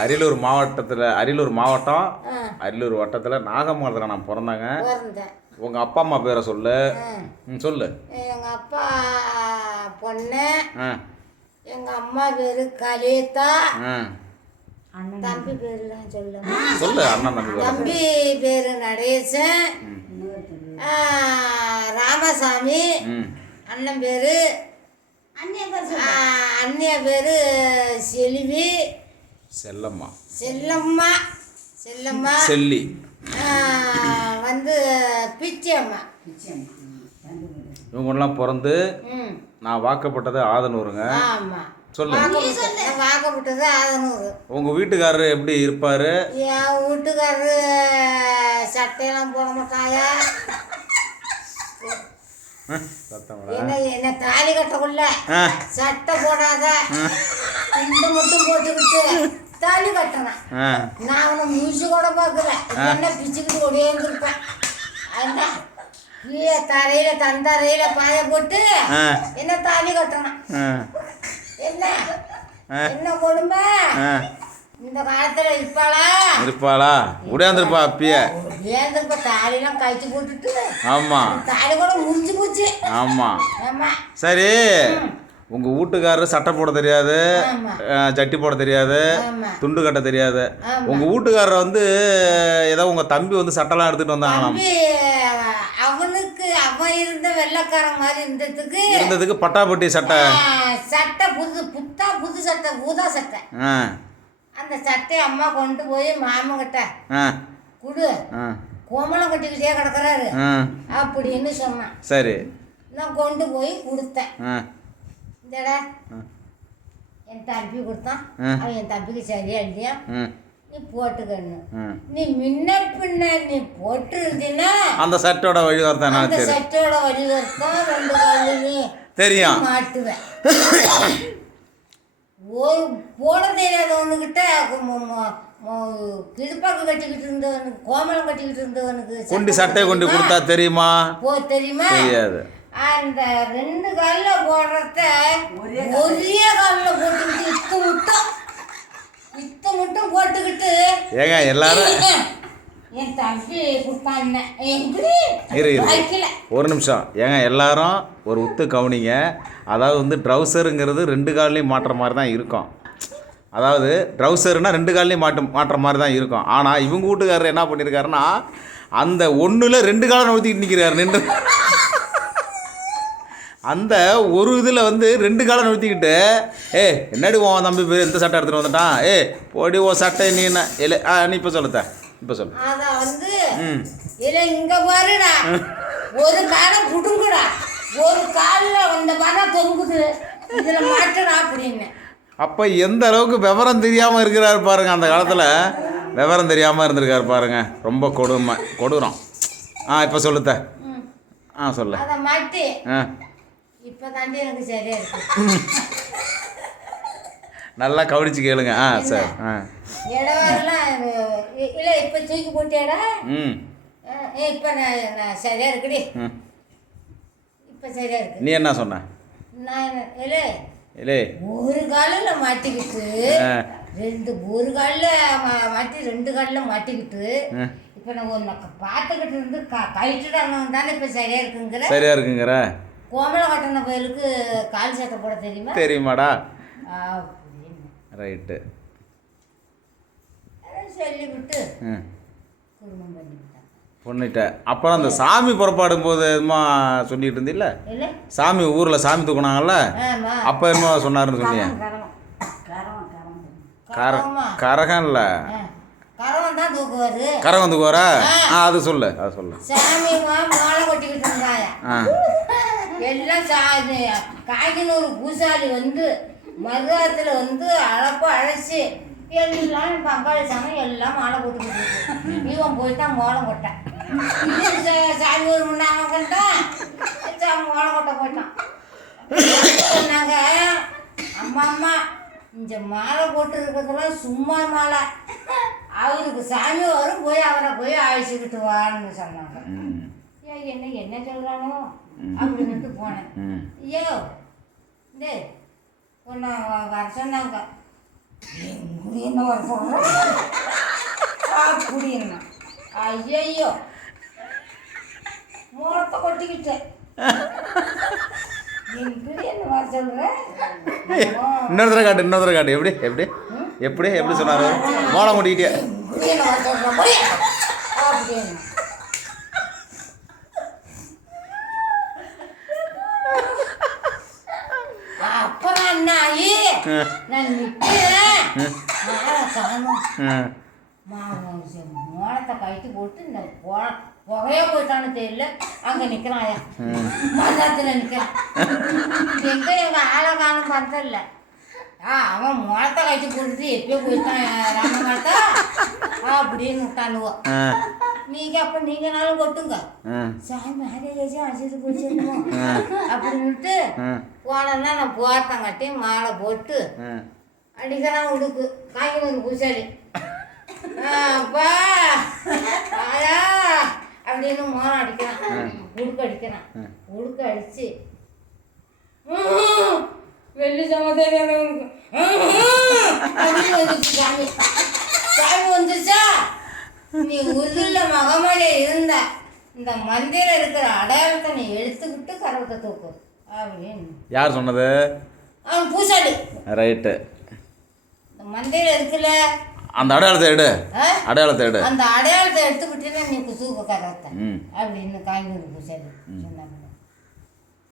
அரியலூர் மாவட்டம் அரியலூர் வட்டத்தில் நாகமங்கலத்தில் நான் பிறந்தாங்க. உங்கள் அப்பா அம்மா பேரை சொல்லு. சொல்லு. எங்கள் அப்பா பொண்ணு, எங்கள் அம்மா பேர் கலிதா, தம்பி பேர்லாம் சொல்லு. அண்ணன் தம்பி பேர் நடேசன், ராமசாமி, அண்ணன் பேர், அண்ணிய பேர் செல்லம்மா, செல்லி, வந்து பிச்சையம்மா. இவங்கெல்லாம் பிறந்து நான் வாக்கப்பட்டது ஆதனூருங்க. சொல்லு. வாக்கப்பட்டது ஆதனூர். உங்கள் வீட்டுக்காரரு எப்படி இருப்பார்? என் வீட்டுக்காரரு சட்டையெல்லாம் போட மாட்டாங்க. என்ன தாலி கட்டக்குள்ள சட்டை போடாத துண்டு மட்டும் போட்டுக்கிட்டு தாலி கட்டினேன். நான் அவனை மூச்சு கூட பார்க்கல. என்ன பிச்சுக்கிட்டு ஒடியேந்துருப்பேன். அதுதான் தரையில தந்தரையில பாய போட்டு என்ன தாலி கட்டினேன். என்ன கொடுமை இந்த காலத்துல இருப்பாளா? உடையாந்துருப்பா அப்பயே. உடையாந்துருப்பா. தாலிலாம் கழிச்சு போட்டுட்டு. ஆமா. தாலி கூட முடிஞ்சு போச்சு. ஆமா. சரி, உங்க வீட்டுக்காரரு சட்டை போட தெரியாது, சட்டி போட தெரியாது, துண்டு கட்ட தெரியாது. உங்க வீட்டுக்காரர் வந்து ஏதோ உங்க தம்பி வந்து சட்டைலாம் எடுத்துட்டு வந்தாங்களாம். அவனுக்கு அவன் இருந்த வெள்ளைக்காரன் மாதிரி இருந்ததுக்கு பட்டாப்பட்டி சட்டை புது சட்டை ஊதா சட்டை. அந்த சட்டையை அம்மா கொண்டு போய் மாமங்கிட்ட குடு, கோமலம் கட்டிக்கிட்டே கிடக்குறாரு அப்படின்னு சொன்னான். சரி, நான் கொண்டு போய் கொடுத்தேன். இந்தடா என் தம்பி கொடுத்தான். அவன் என் தம்பிக்கு சரியா இல்லையா, நீ போட்டுக்கன்னு. நீ முன்ன பின்ன நீ போட்டு இருந்தீன்னா அந்த சட்டோட வழிவர்த்தான் ரெண்டு காலையும் தெரியும் மாட்டுவேன். போட தெரியாதவனுக்கிட்ட கிடுப்பாக்கு கட்டிக்கிட்டு இருந்தவனுக்கு, கோமலம் கட்டிக்கிட்டு இருந்தவனுக்கு கொண்டு சட்டையை கொண்டு கொடுத்தா தெரியுமா? தெரியுமா? தெரியாது. அந்த ரெண்டு காலில் போடுறத ஒரே காலில் போட்டுக்கிட்டு இத்த மட்டும் போட்டுக்கிட்டு ஏங்க எல்லாரும் என் தம்பி கொடுத்தாங்க. ஒரு நிமிஷம் ஏங்க, எல்லாரும் ஒரு உத்து கவனிங்க. அதாவது வந்து ட்ரௌசருங்கிறது ரெண்டு கால்லையும் மாட்டுற மாதிரி தான் இருக்கும். அதாவது ட்ரௌசர்னால் ரெண்டு கால்லையும் மாட்டுற மாதிரி தான் இருக்கும். ஆனால் இவங்க வீட்டுக்காரர் என்ன பண்ணியிருக்காருன்னா அந்த ஒன்றில் ரெண்டு காலம் நோத்திக்கிட்டு நிற்கிறாரு நின்று. அந்த ஒரு இதில் வந்து ரெண்டு காலம் நிறுத்திக்கிட்டு என்னடி உன் தம்பி பேர் எந்த சட்டை எடுத்துகிட்டு வந்துட்டான், போடி ஓ சட்டை நீ என்ன இல்லை நீ இப்போ சொல்லுத்த இப்போ சொல்லு. அதான் வந்து இல்லை இங்கே பாருடா, ஒரு காலை புடுங்குடா, ஒரு காலில் வந்த பாரா தொங்குது, இதில் மாட்டடா அப்படின்னு. அப்போ எந்த அளவுக்கு விவரம் தெரியாமல் இருக்கிறாரு பாருங்க. அந்த காலத்தில் விவரம் தெரியாமல் இருந்திருக்காரு பாருங்க. ரொம்ப கொடுறோம். இப்போ சொல்லுத்த. சொல்லு. அதை மாட்டி இப்போ தாண்டி எனக்கு சரியா இருக்கு. நல்லா கவனிச்சு கேளுங்க. சரி. இடவரெல்லாம் இல்லை இப்போ தூக்கி போட்டியாடா. இப்போ நான் சரியா இருக்குடி. இப்போ சரியா இருக்கு. நீ என்ன சொன்ன? நான் இல்லை ஒரு காலில் மாட்டிக்கிட்டு ஒரு காலில் மாட்டி ரெண்டு காலில் மாட்டிக்கிட்டு இப்போ நான் ஒன்று பார்த்துக்கிட்டு இருந்து கழிச்சுட்டாங்க தானே இப்போ சரியா இருக்குங்கிற. கோமல கட்டண பயலுக்கு கால் சட்டை போட தெரியுமாடா? ரைட்டு. சொல்லிவிட்டு குடும்பம் பண்ணிட்ட. அப்புறம் அந்த சாமி புறப்பாடும் போது என்னமா சொல்லிட்டு இருந்தில்ல, சாமி ஊரில் சாமி தூக்குனாங்கல்ல, அப்போ என்னமோ சொன்னாருன்னு சொன்னீங்க. கரகம் இல்லை, கரகம் தூக்குவாரா? அது சொல்லு. சாமி மாலை கொட்டிக்கிட்டு இருந்தாங்க எல்லாம். காய்கனூர் பூசாரி வந்து மருதாத்தில் வந்து அழைச்சி எல்லாம் பங்காளி சாமி எல்லாம் மாலை போட்டுக்கிட்டு இருக்கு. இவன் போய்தான் மோளம் கொட்டேன். சாமி ஒரு முன்னாங்கட்டான், சாமி மோளம் கொட்ட போயிட்டான். சொன்னாங்க, அம்மா இந்த மாலை போட்டு இருக்கிறதுலாம் சும்மா மாலை, அவருக்கு சாமி வரும், போய் அவரை போய் அழைச்சிக்கிட்டு வான்னு சொன்னாங்க. என்ன சொல்கிறானோ அப்படின்ட்டு போனேன். ஐயோ டே ஒன்று வர சொன்னாங்க. எங்குடி என்ன வர சொல்கிறேன் அப்படி என்ன ஐயையோ முகத்தை கொட்டிக்கிட்டேன் எங்குடி என்ன வர சொல்கிறேன் இன்னொரு தடவை காட்டு எப்படி எப்படி எப்படி எப்படி சொன்னார் மோளம் கொட்டிக்கிட்டே எங்குடி என்ன வர சொல்கிறேன் அப்படி என்ன அப்புறம் என்ன ஆகி நான் நிற்கிறேன் காணும் மோளத்தை கழட்டி போட்டு இந்த புகைய போயிட்டான்னு தெரியல அங்கே நிற்கிறான் மதத்தில் நிற்கிறான் எங்கே எங்கள் ஆளை காணும் பார்த்தல அவன் மோளத்தை கழட்டி போட்டுட்டு எப்பயோ போயிட்டான் ராமகாலத்தா அப்படின்னு விட்டானுவோம் நீங்கள் அப்போ நீங்கனாலும் கொட்டுங்க சாமி மேரேஜ் அழைச்சிட்டு போச்சுமோ அப்படின்ட்டு போனேன்னா நான் போகிறத்தங்காட்டி மாலை போட்டு அடிக்கிறான் உடுக்கு காய்கறி பூசாரி அப்பா ஆயா அப்படின்னு மோனம் அடிக்கிறான் உடுக்கு அடிக்கிறான் உடுக்கு அடிச்சு வெள்ளி சமதேவி அப்படின்னு வந்துச்சு சாமி சாமி வந்துச்சா நீ உள்ள மகமலே இருந்த இந்த மந்திரம் இருக்கிற அடையாளத்தை நீ எடுத்துக்கிட்டு கரவத்தை தூக்கு அப்படின்னு யார் சொன்னது அவன் பூசாடி ரைட்டு இந்த மந்திரம் இருக்குல்ல அந்த அடையாளத்தை எடு அந்த அடையாளத்தை எடுத்துக்கிட்டே நீ தூக்க கரவத்தை அப்படின்னு காய்கறி பூசாடி சொன்னான்